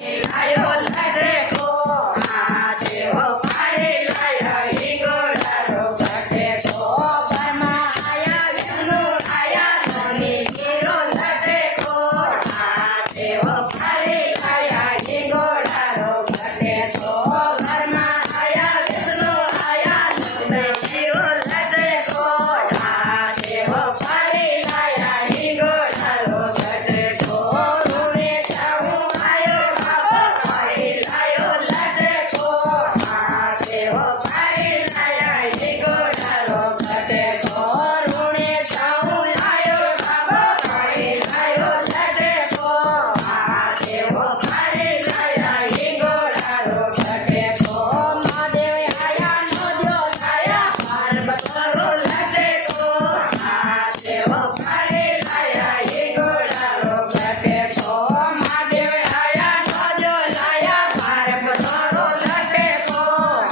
લાયો લડે કો આ દેવો પાડી લાયા હિંગોળારો ઘટે કો બરમાં આયા વિષ્ણુ આયા ધોની ગીરો લડે કો આ દેવો પાડી લાયા હિંગોળારો ઘટે કો બરમાં આયા વિષ્ણુ આયા ધોની ગીરો લડે કો આ દેવો પાડી લાયા હિંગોળારો ઘટે કો રૂણે જાઉં આયો બાબો પાડી લાયો લડે કો આ દેવો પાડી લાયા હિંગોળારો ઘટે કો રૂણે જાઉં આયો બાબો પાડી લાયો લડે કો આ દેવો પાડી લાયા હિંગોળારો ઘટે કો મહાદેવ આયા નો દ્યો લાયા પાર્વતરો લડે કો આ દેવો પાડી લાયા હિંગોળારો ઘટે કો મહાદેવ આયા નો દ્યો લાયા પાર્વતરો લડે કો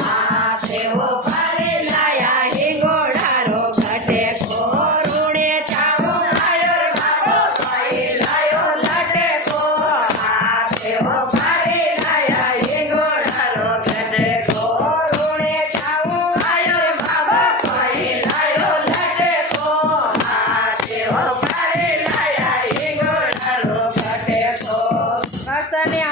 આ દેવો પાડી લાયા હિંગોળારો ઘટે કો રૂણે જાઉં આયો બાબો પાડી લાયો લડે કો આ દેવો પાડી લાયા હિંગોળારો ઘટે કો રૂણે જાઉં આયો બાબો પાડી લાયો લડે કો આ દેવો પાડી લાયા હિંગોળારો ઘટે કો કરસને